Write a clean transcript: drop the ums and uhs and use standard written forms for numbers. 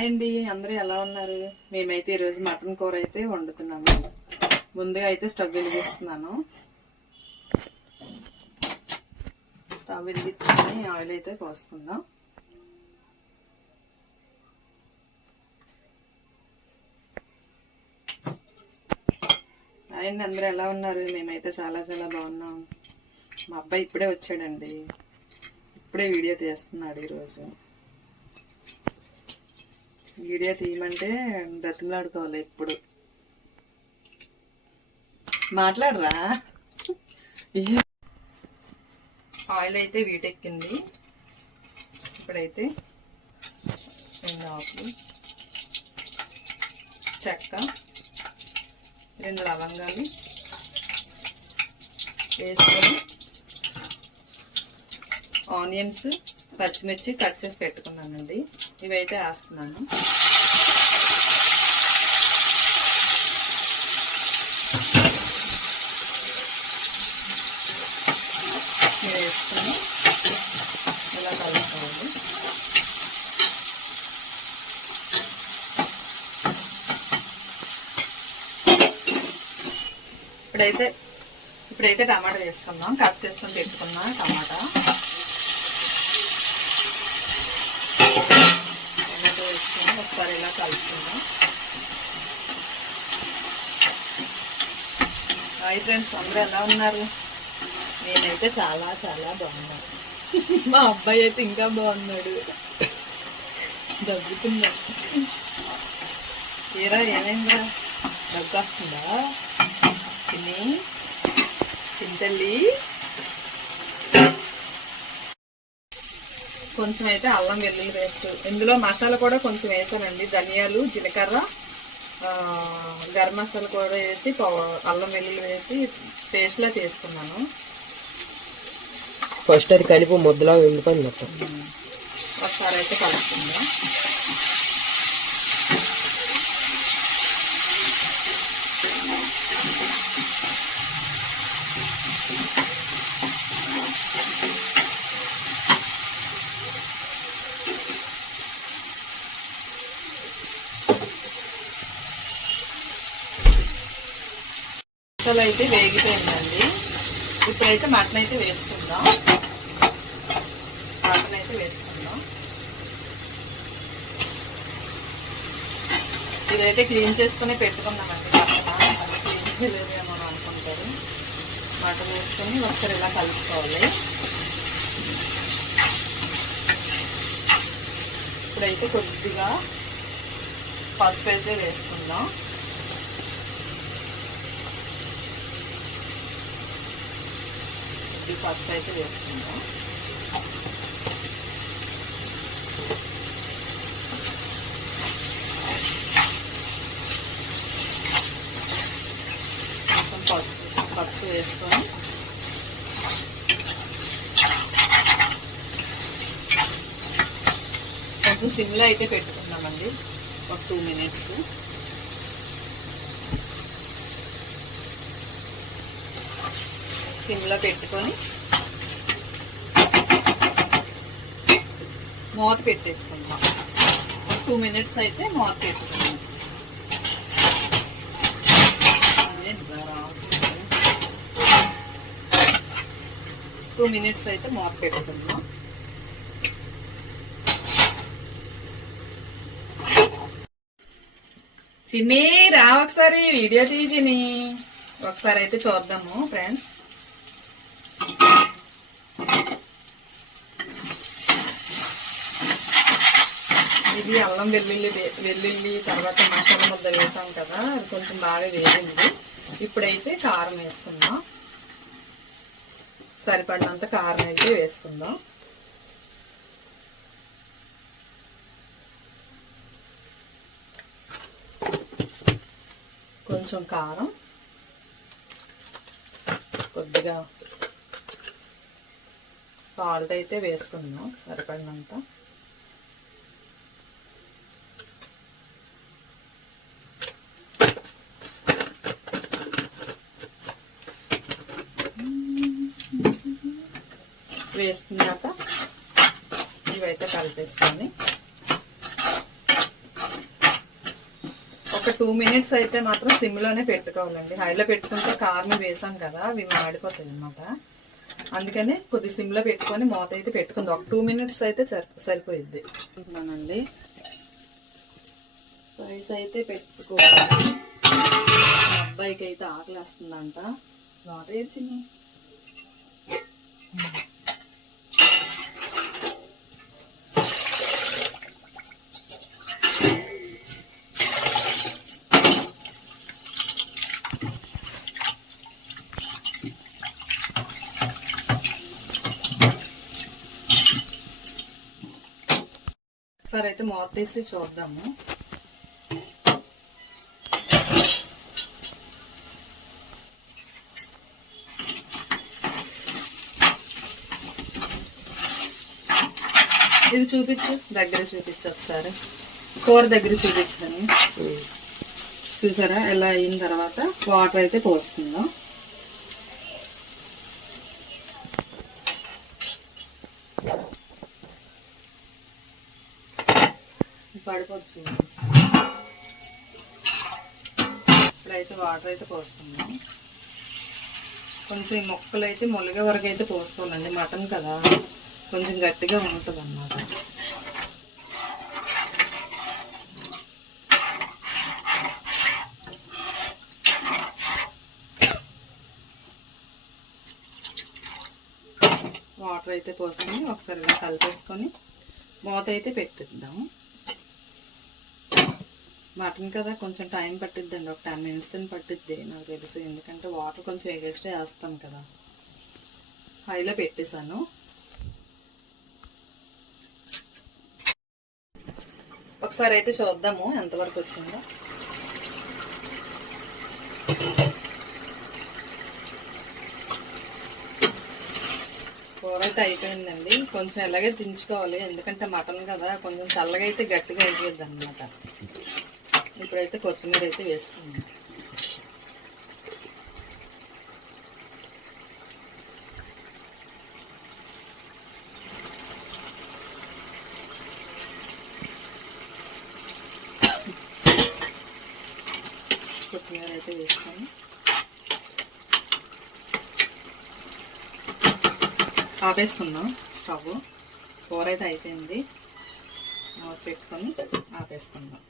అండి అందరూ ఎలా ఉన్నారు? మేమైతే ఈరోజు మటన్ కూర అయితే వండుతున్నాము. ముందుగా అయితే స్టవ్ వెలిగిస్తున్నాను. స్టవ్ వెలిగించుకొని ఆయిల్ అయితే పోసుకుందాం. అండి అందరూ ఎలా ఉన్నారు? మేమైతే చాలా చాలా బాగున్నాం. మా అబ్బాయి ఇప్పుడే వచ్చాడండి. ఇప్పుడే వీడియో తీస్తున్నాడు. ఈరోజు వీడియో తీయమంటే బ్రతిమలాడుకోవాలి. ఇప్పుడు మాట్లాడరా. ఆయిల్ అయితే వీటెక్కింది. ఇప్పుడైతే 2 ఆకులు, చెక్క, 2 లవంగాలు వేసుకొని ఆనియన్స్, పచ్చిమిర్చి కట్ చేసి పెట్టుకున్నానండి. ఇవైతే వేస్తున్నాను. వేసుకొని ఇలా కలుపుకోవాలి. ఇప్పుడైతే టమాటా వేసుకుందాం. కట్ చేసుకొని పెట్టుకున్నా టమాటా వేసుకొని ఒకసారి ఇలా కలుపుకుందాం. హాయ్ ఫ్రెండ్స్, అందరూ ఎలా ఉన్నారు? నేనైతే చాలా చాలా బాగున్నాను. మా అబ్బాయి అయితే ఇంకా బాగున్నాడు. దగ్గుతున్నా. ఏరా ఏమైందిరా? దగ్గు వస్తుందా? తింటల్లి. కొంచెం అయితే అల్లం వెల్లుల్లి పేస్ట్, ఇందులో మసాలా కూడా కొంచెం వేసానండి. ధనియాలు, జీలకర్ర, గరం మసాలా కూడా వేసి అల్లం వెల్లుల్లి వేసి పేస్ట్లా చేసుకున్నాను. ఫస్ట్ అది కలిపి ముద్దలా ఉండిపోయింది మొత్తం. ఒకసారి అయితే కలుపుకుందాం. మసాలా అయితే వేగిపోయిందండి. ఇప్పుడైతే మటన్ అయితే వేసుకుందాం. ఇదైతే క్లీన్ చేసుకుని పెట్టుకున్నామండి. మటన్ క్లీన్ చేయలేదేమో అనుకుంటారు. మటన్ వేసుకొని ఒకసారి ఇలా కలుపుకోవాలి. ఇప్పుడైతే కొద్దిగా పసుపు అయితే వేసుకుందాం. పసుపు అయితే వేసుకుందాం. పసుపు వేసుకొని కొంచెం సిమ్లో అయితే పెట్టుకున్నామండి. ఒక 2 minutes. సిమ్లో పెట్టుకొని మూత పెట్టేసుకుందాం. 2 minutes అయితే మూత పెట్టుకుందాం. 2 minutes అయితే మూత పెట్టుకుందాం. చిన్ని రా ఒకసారి వీడియో తీసిని ఒకసారి అయితే చూద్దాము ఫ్రెండ్స్. ఇది అల్లం వెల్లుల్లి తర్వాత మసాలా ముద్ద వేసాం కదా, అది కొంచెం బాగా వేగింది. ఇప్పుడైతే కారం వేసుకుందాం. సరిపడినంత కారం అయితే వేసుకుందాం. కొంచెం కారం, కొద్దిగా సాల్ట్ అయితే వేసుకుందాం సరిపడినంత. వేసుకున్నాక ఇవైతే కలిపేసుకొని ఒక 2 మినిట్స్ అయితే మాత్రం సిమ్లోనే పెట్టుకోవాలండి. హైలో పెట్టుకుంటే కారం వేసాం కదా, అవి మాడిపోతాయి అన్నమాట. అందుకని కొద్ది సిమ్లో పెట్టుకొని మూత అయితే పెట్టుకుంది. ఒక 2 మినిట్స్ అయితే సరిపోయిద్ది అండి. రైస్ అయితే పెట్టుకోవాలి. అబ్బాయికి అయితే ఆకలి వస్తుందంట. వాటర్ వేసింది. ఒకసారి అయితే మూత తీసి చూద్దాము. ఇది చూపించు, దగ్గర చూపించు ఒకసారి. కూర దగ్గర చూపించదని. చూసారా ఎలా అయిన తర్వాత వాటర్ అయితే పోసుకుందాం. పడిపోవచ్చు. ఇప్పుడైతే వాటర్ అయితే పోసుకుందాం. కొంచెం ఈ ముక్కలు అయితే ములిగే వరకు అయితే పోసుకోవాలండి. మటన్ కదా కొంచెం గట్టిగా ఉంటుంది అన్నమాట. వాటర్ అయితే పోసుకొని ఒకసారి కలిపేసుకొని మూత అయితే పెట్టిద్దాం. మటన్ కదా కొంచెం టైం పట్టిద్దండి. ఒక 10 మినిట్స్ అని పట్టిద్ది నాకు తెలిసి. ఎందుకంటే వాటర్ కొంచెం ఎక్స్ట్రా వేస్తాం కదా. హైలో పెట్టేశాను. ఒకసారి అయితే చూద్దాము ఎంతవరకు వచ్చిందో. కూర అయితే అయిపోయిందండి. కొంచెం ఎలాగే దించుకోవాలి, ఎందుకంటే మటన్ కదా కొంచెం చల్లగా అయితే గట్టిగా అయిపోద్ది అనమాట. ఇప్పుడైతే కొత్తిమీర అయితే వేసుకుందాం. కొత్తిమీర అయితే వేసుకొని ఆపేసుకుందాం స్టవ్. కూర అయితే అయిపోయింది. పెట్టుకొని ఆపేసుకుందాం.